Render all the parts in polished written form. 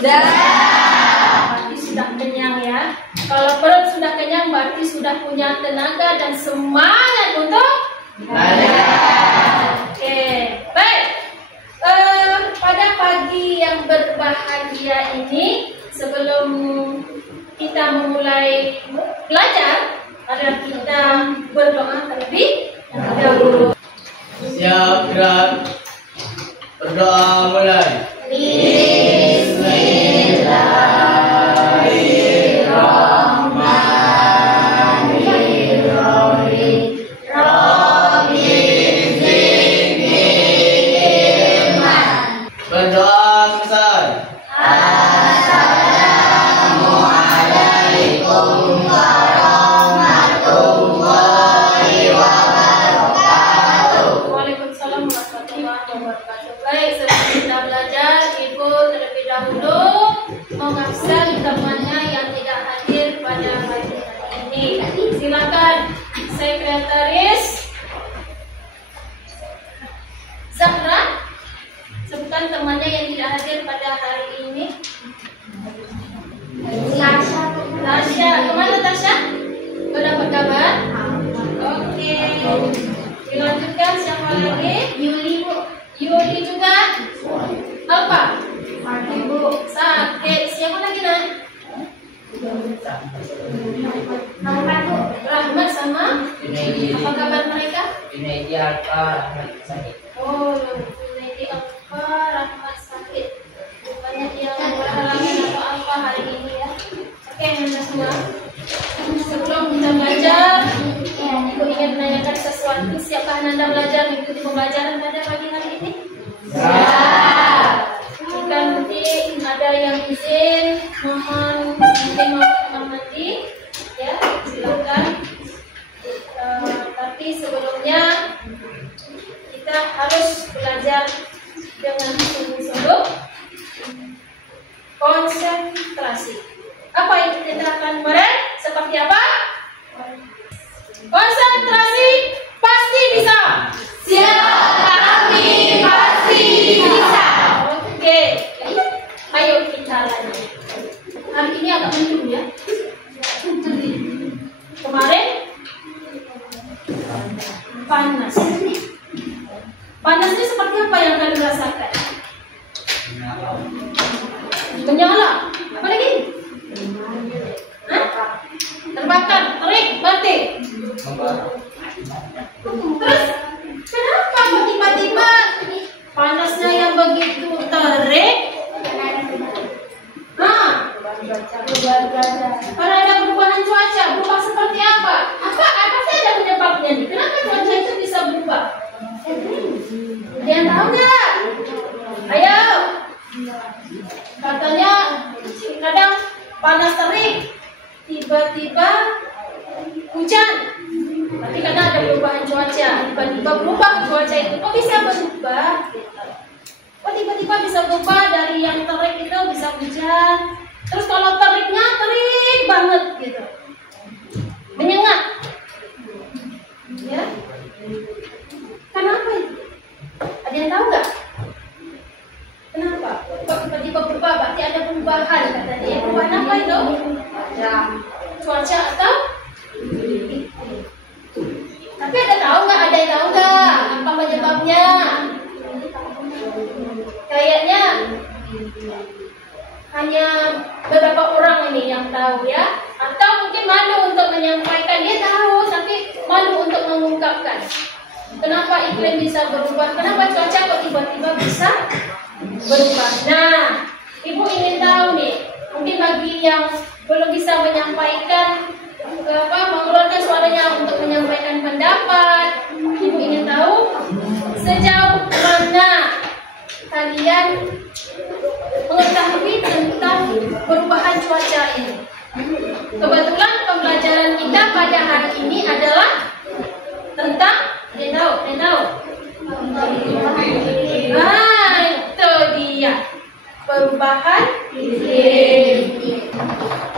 Sudah. Berarti sudah kenyang ya. Kalau perut sudah kenyang berarti sudah punya tenaga dan semangat untuk belajar. Oke, baik. Pada pagi yang berbahagia ini, sebelum kita memulai belajar, adalah kita berdoa terlebih dahulu. Siap, gerak. Berdoa mulai. Mengasah temannya yang tidak hadir pada hari ini. Silakan sekretaris Zahra, sebutkan temannya yang tidak hadir pada hari ini. Tasya, kemana Tasya? Sudah berkabar? Oke. Dilanjutkan siapa lagi? Yuli, Bu. Yuli juga. Apa? Ibu sakit. Siapa lagi nak? Rahmat sama? Apa kabar mereka? Junaidi Alfa, Rahmat sakit. Oh, Junaidi Alfa, Rahmat sakit. Banyak yang berhalangan atau apa hari ini ya. Oke, anda semua. Sebelum kita belajar, Ibu ingin menanyakan sesuatu. Siapkah anda belajar mengikuti pembelajaran pada pagi hari ini? Jika nanti ada yang izin, mohon mungkin mau mandi, ya silakan. Tapi sebelumnya kita harus belajar dengan sungguh-sungguh, konsentrasi. Apa yang kita akan kemarin? Seperti apa? Konsentrasi pasti bisa. Siap, kami pasti bisa. Oke, ayo kita lanjut. Hari ini agak mendung ya. Kemarin panas. Panasnya seperti apa yang kalian rasakan? Menyala. Apa lagi? Hah? Terbakar, terik, berarti. Terus kenapa kok tiba-tiba panasnya yang begitu terik? Karena ada perubahan cuaca, berubah seperti apa? Apa sih ada penyebabnya nih? Kenapa cuaca itu bisa berubah? Ada yang tahu nggak? Ayo. Katanya kadang panas terik, tiba-tiba hujan. Tapi karena ada perubahan cuaca, tiba-tiba berubah cuaca itu. Kok bisa berubah? Kok tiba-tiba bisa berubah dari yang terik itu bisa hujan. Terus kalau teriknya terik banget gitu, menyengat. Ya, kenapa itu? Ada yang tahu nggak? Kenapa? Kok tiba-tiba berubah? Berarti ada perubahan katanya. Perubahan apa itu? Cuaca atau? Tapi ada tahu nggak? Ada yang tahu nggak? Apa penyebabnya? Kayaknya hanya beberapa orang ini yang tahu ya. Atau mungkin malu untuk menyampaikan. Dia tahu tapi malu untuk mengungkapkan. Kenapa iklim bisa berubah? Kenapa cuaca kok tiba-tiba bisa berubah? Nah, Ibu ingin tahu nih. Mungkin bagi yang belum bisa menyampaikan, mengeluarkan suaranya untuk menyampaikan pendapat, Ibu ingin tahu sejauh mana kalian mengetahui tentang perubahan cuaca ini. Kebetulan pembelajaran kita pada hari ini adalah tentang itu dia perubahan iklim.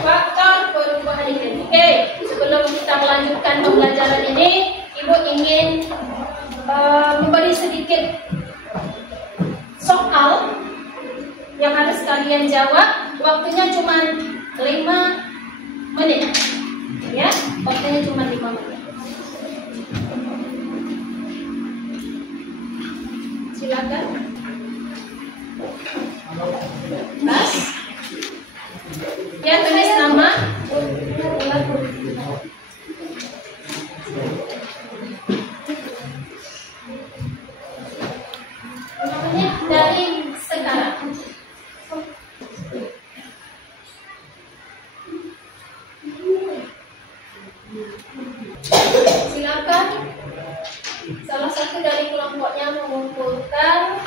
Faktor perubahan iklim. Oke, sebelum kita melanjutkan pembelajaran ini, Ibu ingin memberi sedikit soal yang harus kalian jawab. Waktunya cuma 5 menit. Ya, waktunya cuma 5 menit. Silakan. Mas. Ya, tulis nama. Menit dari sekarang. Silakan salah satu dari kelompoknya mengumpulkan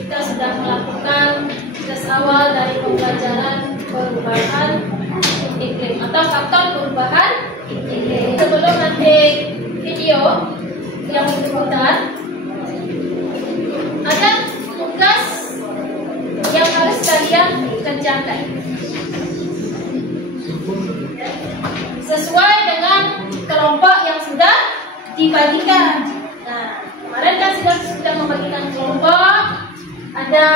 kita sudah melakukan tes awal dari pembelajaran perubahan iklim atau faktor perubahan iklim. Sebelum nanti video yang diputar, ada tugas yang harus kalian kerjakan sesuai dengan kelompok yang sudah dibagikan. Nah, kemarin kan sudah membagikan kelompok. Ada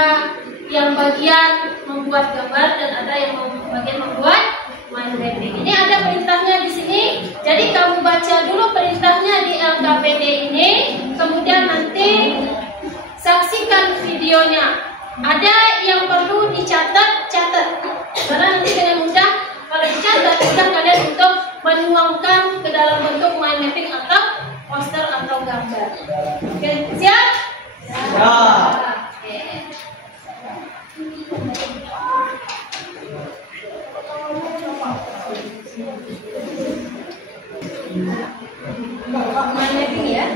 yang bagian membuat gambar dan ada yang bagian membuat mind mapping. Ini ada perintahnya di sini. Jadi kamu baca dulu perintahnya di LKPD ini, kemudian nanti saksikan videonya. Ada yang perlu dicatat, catat. Karena nanti dengan mudah kalau dicatat mudah kalian untuk menuangkan ke dalam bentuk mind mapping atau poster atau gambar. Oke, siap? Siap. Mind mapping ya.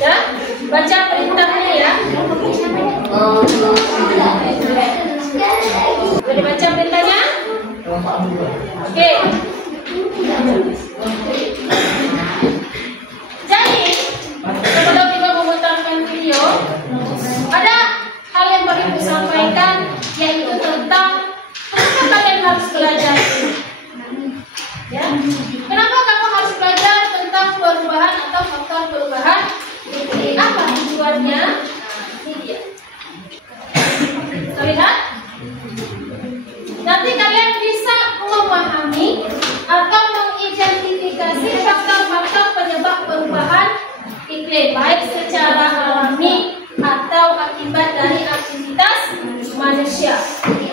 Ya, baca perintahnya ya. Boleh baca perintahnya? Oke. Jadi, sebelum kita memutarkan video, ada hal yang perlu Ibu sampaikan, yaitu tentang kenapa kalian harus belajar. Ya, kenapa kamu harus belajar tentang perubahan atau faktor perubahan iklim? Apa tujuannya? Nah, ini dia. Terlihat? Nanti kalian bisa memahami atau mengidentifikasi faktor-faktor penyebab perubahan iklim, baik secara alami atau akibat dari aktivitas manusia.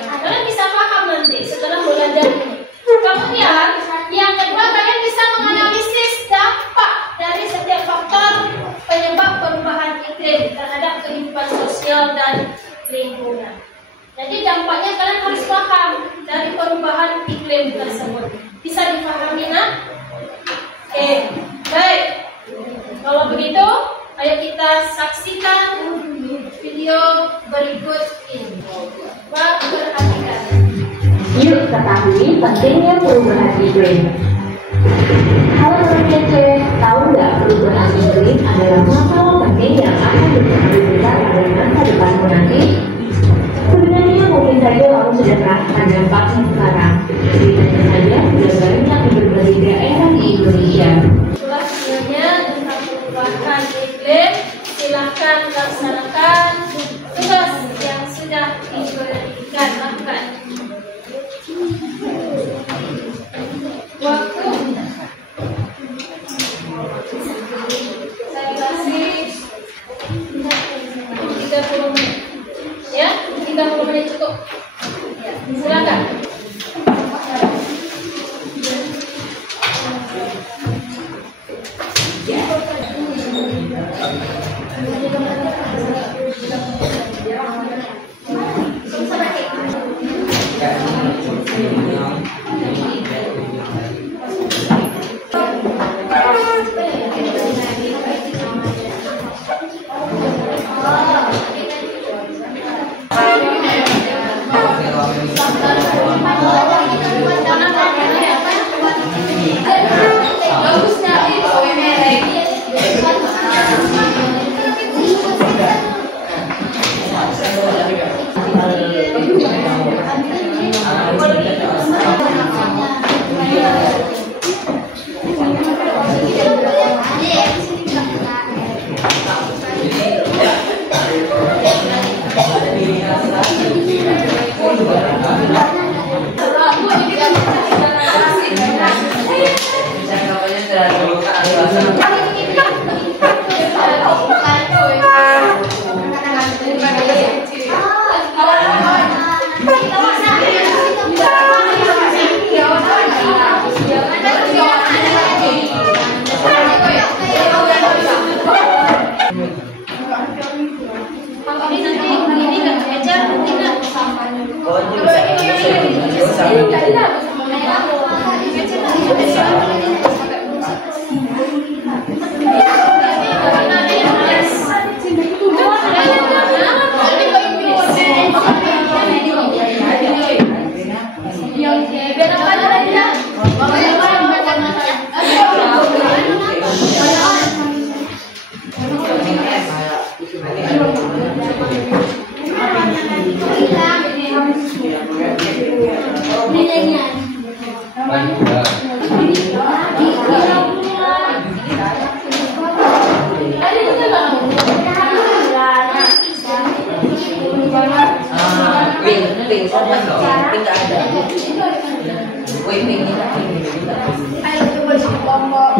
Kalian bisa paham nanti setelah belajar ini. Kemudian yang kedua, kalian bisa menganalisis dampak dari setiap faktor penyebab perubahan iklim terhadap kehidupan sosial dan lingkungan. Jadi dampaknya kalian harus paham dari perubahan iklim tersebut. Bisa dipahami nak? Oke, baik. Kalau begitu, ayo kita saksikan video berikut ini. Coba perhatikan. Yuk ketahui pentingnya perubahan iklim. Halo teman kece, tahu nggak perubahan iklim adalah masalah penting yang akan berpengaruh besar pada masa depanmu nanti? Sebenarnya mungkin saja kamu sudah merasakan dampaknya sekarang. Setidaknya saja sudah banyak di berbagai daerah di Indonesia. Itulah videonya tentang perubahan iklim. Silakan laksanakan tugas yang sudah diberikan. Lakukan. Waktu saya kasih 30 menit. Ya, 30 menit cukup. Ya, silakan.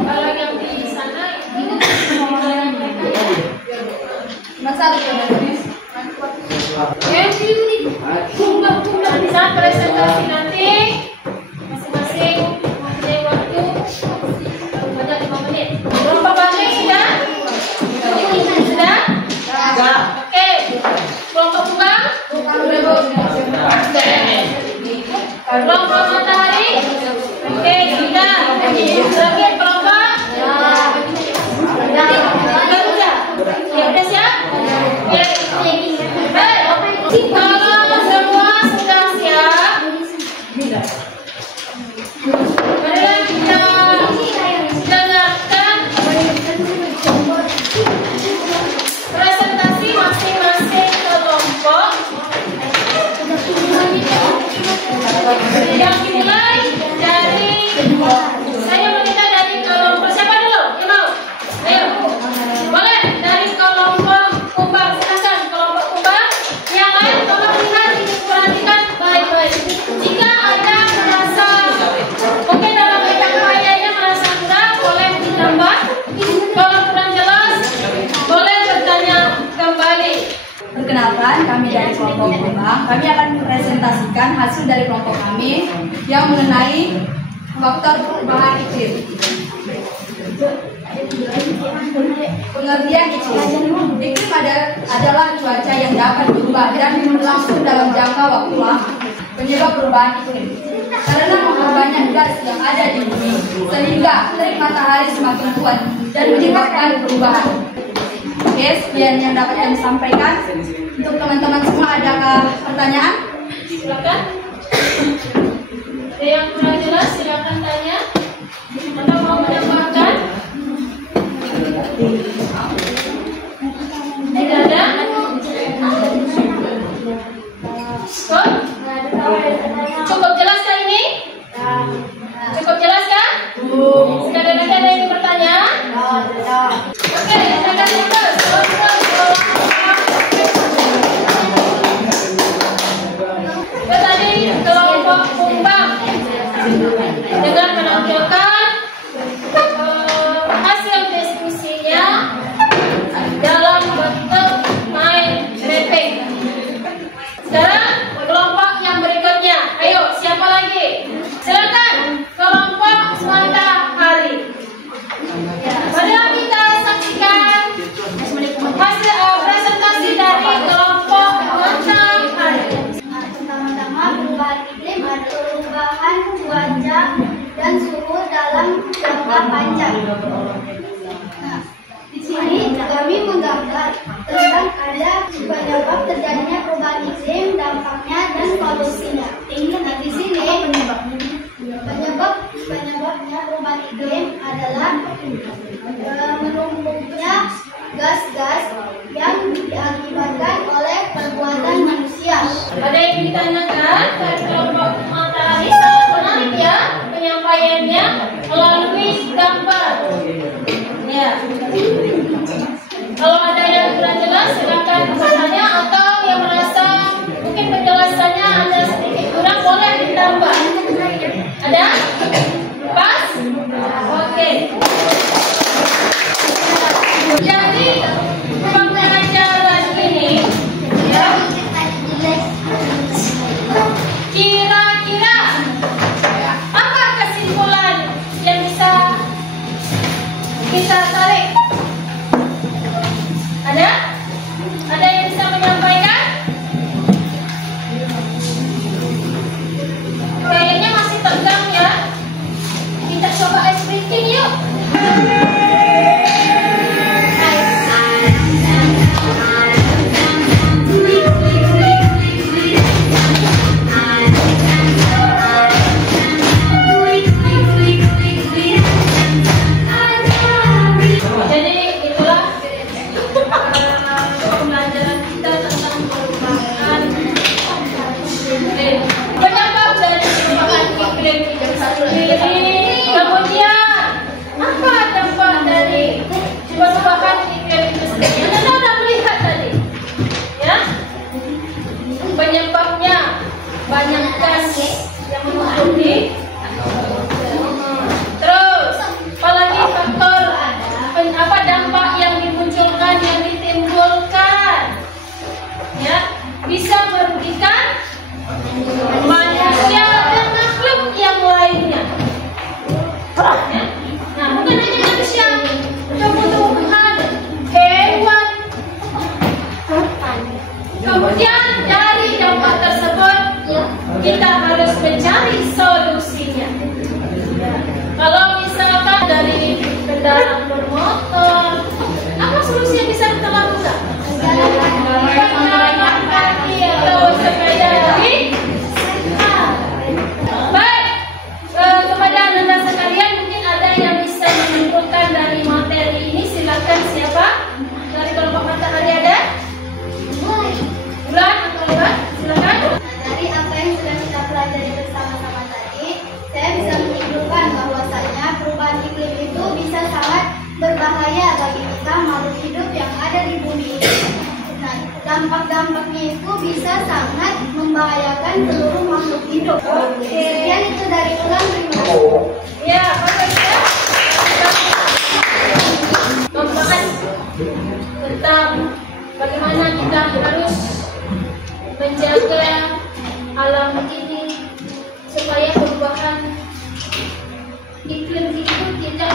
Kalau yang di sana di saat presentasi nanti masing-masing mempunyai waktu banyak 5 menit. Kelompok balik sudah? Sudah? Oke. Kelompok bunga? Kelompok matahari? Oke, sudah. Terakhir kelompok? Garuda. Ya, udah siap? Ya. Baik. Kalau semua sudah siap, marilah kita dengarkan presentasi masing-masing kelompok. Yang dimulai dari, saya meminta dari kelompok siapa dulu? Yang mau? Ayo, boleh dari kelompok kumbang, silakan kelompok kumbang. Yang lain tolong lihat, perhatikan baik-baik. Jika ada merasa mungkin dalam penyampaiannya merasa kurang, boleh ditambah. Kalau kurang jelas, boleh bertanya kembali. Perkenalkan, kami dari kelompok kumbang. Kami akan mempresentasikan hasil dari kelompok kami yang mengenai faktor perubahan iklim. Pengertian iklim. Iklim adalah cuaca yang dapat berubah dan berlangsung dalam jangka waktu lama. Penyebab perubahan iklim karena banyak gas yang ada di bumi, sehingga terik matahari semakin kuat dan menyebabkan perubahan. Oke, sekian yang dapat kami sampaikan. Untuk teman-teman semua, adakah pertanyaan? Silakan. Ada yang kurang jelas, silakan tanya. Atau mau menambahkan? Tidak ada? Cukup jelas kah ini? Cukup jelas kah? Sudah ada yang ingin bertanya? Oke, silakan terus. Tadi kelompok kumbang dengan menampilkan hasil diskusinya dalam bentuk mind mapping. Sekarang kelompok yang berikutnya, ayo siapa lagi? Silakan kelompok matahari. Mari kita saksikan hasil presentasi dari kelompok matahari. Pertama-tama, perubahan iklim adalah perubahan cuaca dan suhu dalam jangka panjang. Nah, di sini kami menggambar tentang ada penyebab terjadinya perubahan iklim, dampaknya dan solusinya. Nah, di sini penyebabnya perubahan iklim adalah menumpuknya gas-gas yang diakibatkan oleh perbuatan manusia. Ada yang ditanyakan dari kelompok matahari, sangat menarik ya penyampaiannya melalui gambar. Ya. Kalau ada yang kurang jelas silakan bertanya atau yang yang bisa menyampaikan? Kayaknya masih tegang ya. Kita coba ice breaking yuk. Penyebabnya banyak gas yang menutupi. Terus, apalagi faktor apa dampak yang dimunculkan, yang ditimbulkan, ya bisa merugikan manusia dan makhluk yang lainnya. Ya. Nah, bukan hanya manusia, tumbuh-tumbuhan, hewan. Kemudian dari dampak tersebut kita harus mencari solusinya. Kalau misalkan dari kendaraan bermotor, apa solusi yang bisa kita lakukan? Jalan kaki atau sepeda dari baik. Kepada anda sekalian, mungkin ada yang bisa menyimpulkan dari materi ini. Silakan, siapa dari kelompok matahari ada? Bulan atau Bulan, silakan. Dari apa yang sudah kita pelajari bersama-sama tadi, saya bisa menyimpulkan bahwasanya perubahan iklim itu bisa sangat berbahaya bagi kita makhluk hidup yang ada di bumi ini. Nah, dampak-dampaknya itu bisa sangat membahayakan seluruh makhluk hidup. Sekian itu dari Ulan, terima kasih. Ya, bagus ya. Membahas tentang bagaimana kita harus menjaga alam ini supaya perubahan iklim itu tidak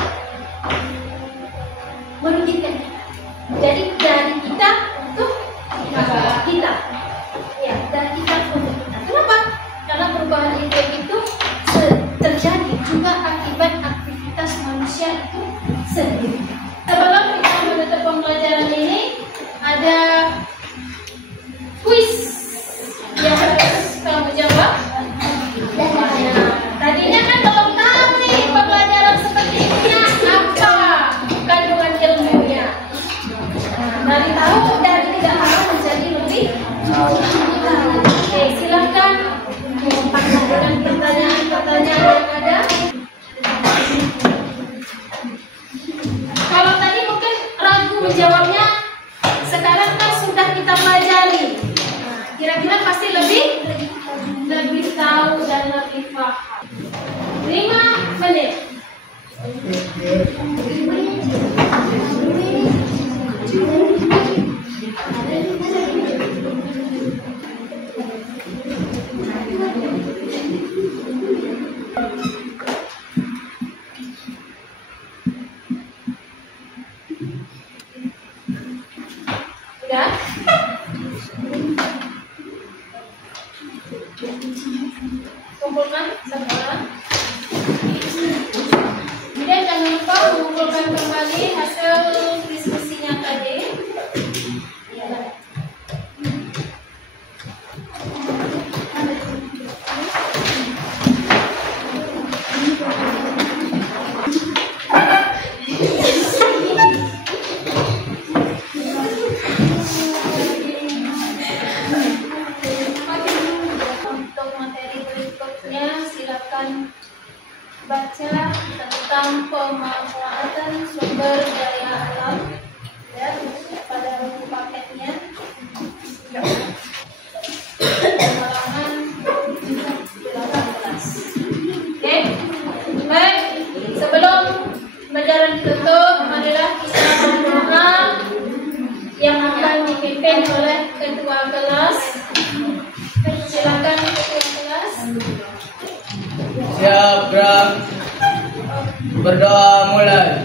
merugikan. Jadi dari kita untuk kita, ya, dari kita untuk kita. Kenapa? Karena perubahan iklim itu terjadi juga akibat aktivitas manusia itu sendiri. Sebelum kita menutup pembelajaran ini, ada kuis yang harus kamu jawab. Tadinya kan belum tahu nih pembelajaran seperti ini apa kandungan ilmunya. Dari tahu dari tidak tahu menjadi lebih. Oke, silakan dengan pertanyaan-pertanyaan yang ada. Kalau tadi mungkin ragu menjawabnya, sekarang kan sudah kita pelajari. Kira-kira pasti lebih tahu dan lebih paham. 5 menit. Sudah? Kumpulkan sekarang. Kemudian jangan lupa mengumpulkan kembali hasil diskusinya tadi. Baca tentang pemanfaatan sumber daya alam ya, pada buku paketnya halaman 18. Oke, baik, sebelum pembelajaran ditutup, marilah kita berdoa yang akan dipimpin oleh ketua kelas. Silakan ketua kelas. Siap, gerak. Berdoa mulai.